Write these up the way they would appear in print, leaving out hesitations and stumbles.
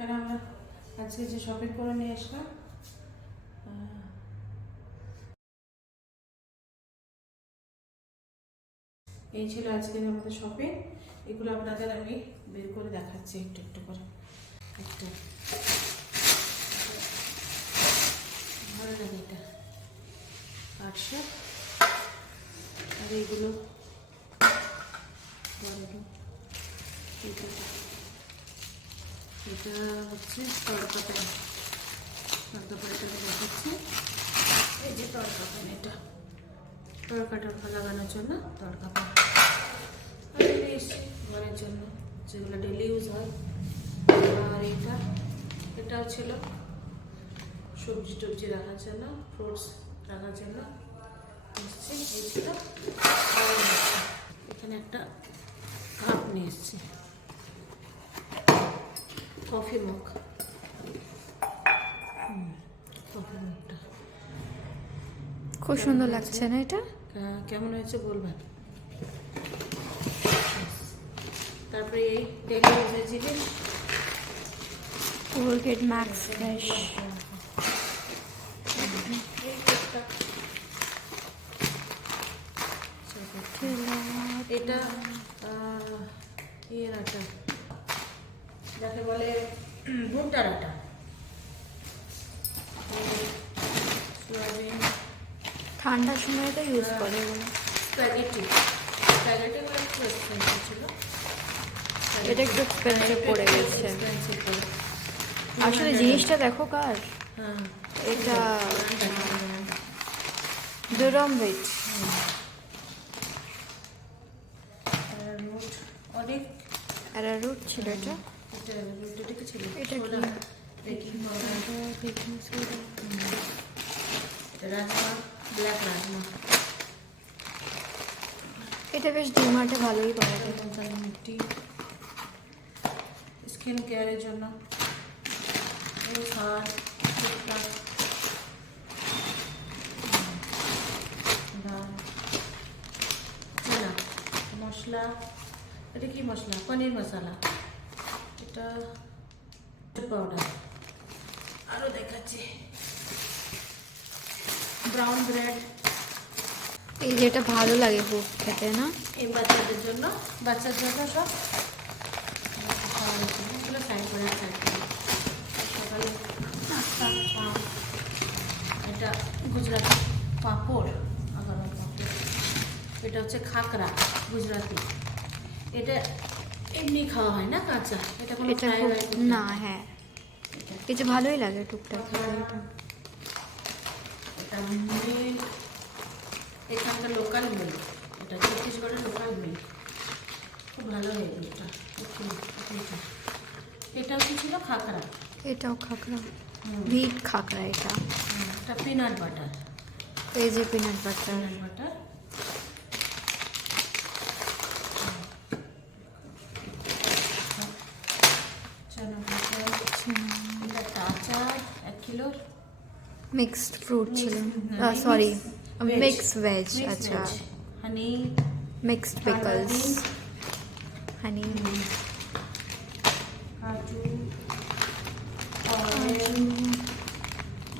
এখানে আমরা আজকে যে শপিং করে নিয়ে আসলাম, এই ছিল আজকের আমাদের শপিং। এগুলো আপনাদের আমি বের করে দেখাচ্ছি একটু একটু করে। একটা ভালো লাগে এটা আটশো, আর এইগুলো এটা হচ্ছে তড়কা প্যান। তড়কা প্যানটা দেখাচ্ছি, এই যে তড়কা প্যান, এটা তড়কাটা লাগানোর জন্য তড়কা প্যান। আর এসছে ঘরের জন্য যেগুলো ডেলি ইউজ হয়। আর এটাও ছিল সবজি টবজি রাখার জন্য, ফ্রুটস রাখার জন্য এসছে। এই ছিল, এখানে একটা কাপ নিয়ে এসছে, কফি মগ। কফি মগটা খুব সুন্দর লাগছে না এটা? কেমন হয়েছে বলবেন। তারপরে এই ডেলি ইউজের জিনিস, কোলগেট ম্যাক্স ফ্রেশ। এটা ইয়ের আটা, যাকে বলে ভুট্টার আটা। সোয়াবিন, ঠান্ডার সময় তো ইউজ করে এগুলো। স্প্যাগেটি স্প্যাগেটিগুলো একটু এক্সপেন্সিভ ছিল, এটা একটু এক্সপেন্সিভ পড়ে গেছে। এক্সপেন্সিভ করে। আসলে জিনিসটা দেখো কার, হ্যাঁ, এটা দুরম রিচ। রুট অনেক, অ্যারারুট ছিল এটা। এটা কি ছিল? এটা কি? Baking powder, baking soda. Rajma, black rajma. এটা বেশ ডিমার্টে ভালোই পাওয়া যায়। মিষ্টি, স্কিন কেয়ারের জন্য এই সার, টুকটাক ডাল, চেনা মশলা। এটা কি মশলা? পনির মশলা। এটা পাউডার। আরও দেখাচ্ছি, ব্রাউন ব্রেড। এই যেটা ভালো লাগে খুব খেতে না? এই বাচ্চাদের জন্য, বাচ্চার জন্য সব এগুলো সাইড করে সকালে নাস্তা। এটা গুজরাটি পাঁপড়, আবার পাঁপড়। এটা হচ্ছে খাকরা, গুজরাটি। এটা এমনি খাওয়া হয় না কাঁচা, এটা কোনো এটা ফ্রাই খুব না, হ্যাঁ এটা ভালোই লাগে টুকটাক খেতে এটা। এটা মিল, এখানকার লোকাল মিল, এটা ছত্তিশগড়ের লোকাল মিল, খুব ভালো হয় এটা। এটাও কি ছিল? খাকরা। এটাও খাকরা, ভিট খাকরা এটা। এটা পিনাট বাটার, এই যে পিনাট বাটার। Peanut butter. চানা বাটার। এটা একটা আচার 1 কিলোর। মিক্সড ফ্রুট ছিল, না, sorry veg. Mixed veg. Mixed আচ্ছা, veg, honey, mixed pickles, honey, কাজু, অয়েল,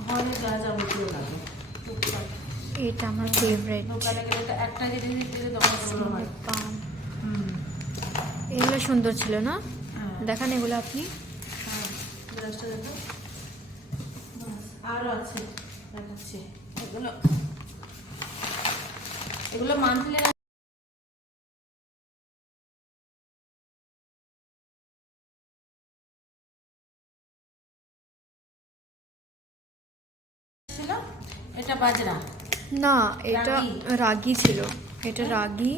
ঘরে যা যাবতীয় লাগে টুকটাক। এটা আমার ফেভারিট। দোকানে গেলে তো একটা জিনিস দিলে তখন ওগুলো হয়। পাম, এগুলো সুন্দর ছিল না? হ্যাঁ। দেখান এগুলো আপনি। হ্যাঁ, গ্লাসটা দেখো। বাস, আরও আছে, দেখাচ্ছি। এগুলো মান্থলি ছিল। এটা বাজরা, না এটা রাগি। রাগি ছিল, এটা রাগি।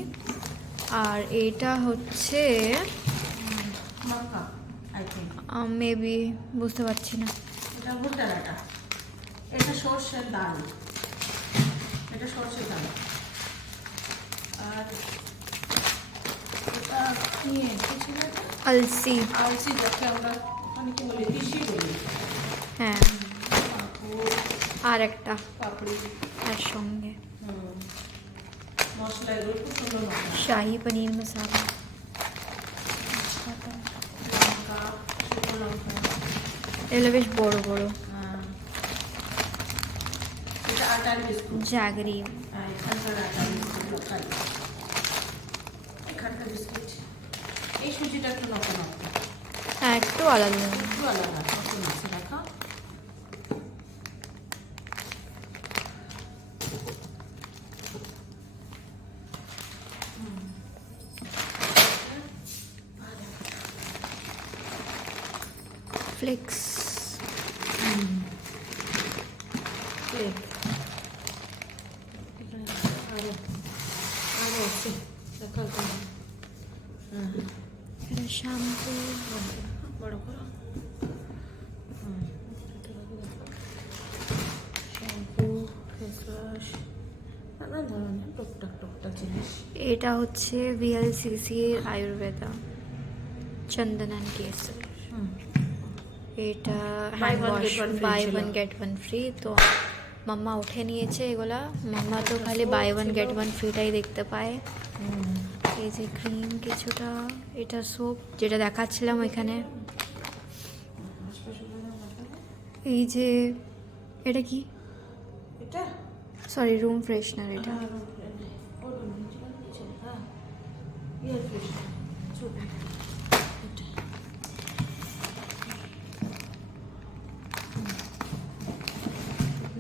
আর এটা হচ্ছে মাক্কা, আই থিঙ্ক। মেবি, বুঝতে পারছি না। এটা ভুট্টার আটা। এটা সর্ষের ডাল, এটা সর্ষের ডাল। আর এটা কি ছিল? আলসি, আলসি, যাকে আমরা ওখানে কি বলি, তিসি বলি। হ্যাঁ। আর একটা পাপড়ি, আর সঙ্গে মশলা, এগুলো খুব সুন্দর মশলা। শাহি পনির মশলা, লঙ্কা, শুকনো লঙ্কা, এগুলো বেশ বড় বড়। এটা আটার বিস্কুট, জাগরি। এখানকার আটার বিস্কুট লোকাল, এখানকার বিস্কুট। এই সুজিটা একটু নতুন, হ্যাঁ একটু আলাদা। একটু আলাদা, নতুন আছে দেখা। ফ্লেক্স। কেক এখানে আরো আরো আছে দেখা যায়। এটা শ্যাম্পু। বড় করো। শ্যাম্পু, ফেস ওয়াশ, নানা ধরনের টুকটাক জিনিস। এটা হচ্ছে ভিএলসিসির আয়ুর্বেদা চন্দন অ্যান্ড কেসর। এটা Buy hand one, wash, get one free buy ছিল। One get one free. তো মাম্মা উঠে নিয়েছে এগুলা। মাম্মা তো খালি বাই ওয়ান গেট ওয়ান ফ্রিটাই দেখতে পায়। এই যে ক্রিম কিছুটা, এটা সোপ যেটা দেখাচ্ছিলাম ওইখানে। এই যে এটা কি, এটা সরি রুম ফ্রেশনার এটা।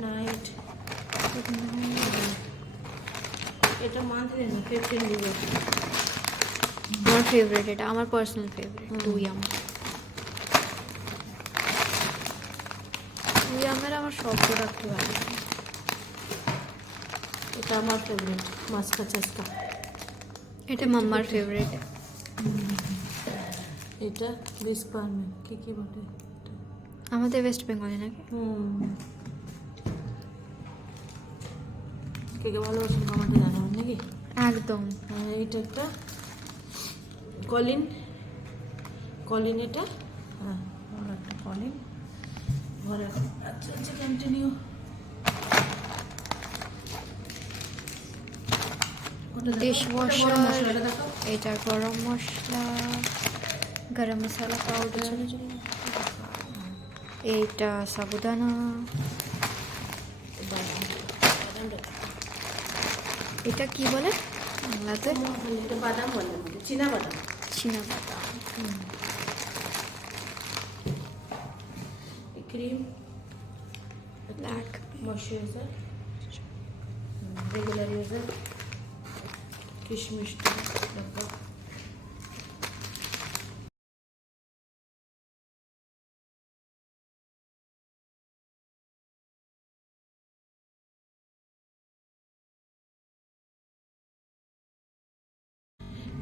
নাইট, এটা মান্থলি না, 15 দিব। আমার ফেভারিট, এটা আমার পার্সোনাল ফেভারিট। দুই আমার আমার সব প্রোডাক্টই ভালো লাগে। এটা আমার ফেভারিট, মাস্কা চাস্কা। এটা মাম্মার ফেভারিট। এটা বিস্পারমে কি কি বলে এটা? আমাদের ওয়েস্ট বেঙ্গলে নাকি? কে কে ভালোবাসেন কমাতে জানাবেন নাকি? একদম। এইটা একটা কলিন, কলিন এটা। হ্যাঁ ভালো একটা কলিন ঘরে। আচ্ছা আচ্ছা কন্টিনিউ। ডিশওয়াশার, মশলাটা দেখো। এটা গরম মশলা, গরম মশলা পাউডার, এইটা সাবুদানা, এটা কি বলে বাংলাতে? এটা বাদাম বলে, চীনা বাদাম। চীনা বাদাম। Cream, black moisturiser, regular user, কিশমিশ ডাব্বা।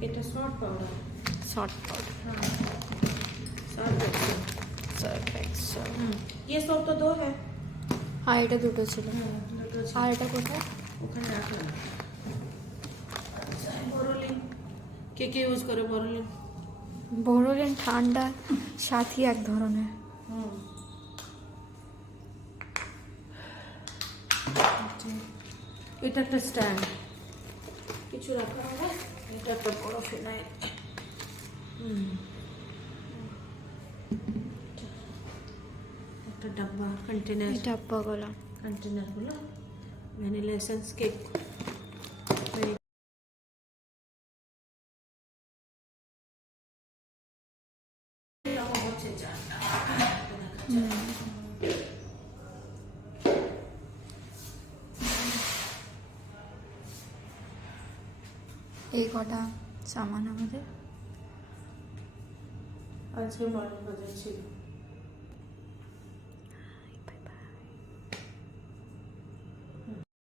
এটা salt powder, salt powder, salt Excel. Surf Excel. ये सब तो दो है। হ্যাঁ এটা দুটো ছিল। দুটো আছে। আর এটা কোথায়? ওখানে রাখলাম। আচ্ছা বোরোলিন, কে কে ইউজ করে বোরোলিন? বোরোলিন ঠান্ডা সাথী এক ধরনের। এটা একটা স্ট্যান্ড, কিছু রাখা হবে। এটা একটা বড় ফিনাইল। একটা ডাব্বা, কন্টেনার, এই ডাব্বাগুলো। কন্টেনারগুলো ভ্যানিলা এসেন্স, কেক। এই কটা সামান আমাদের। আজকে মর্নিং বাজার ছিল।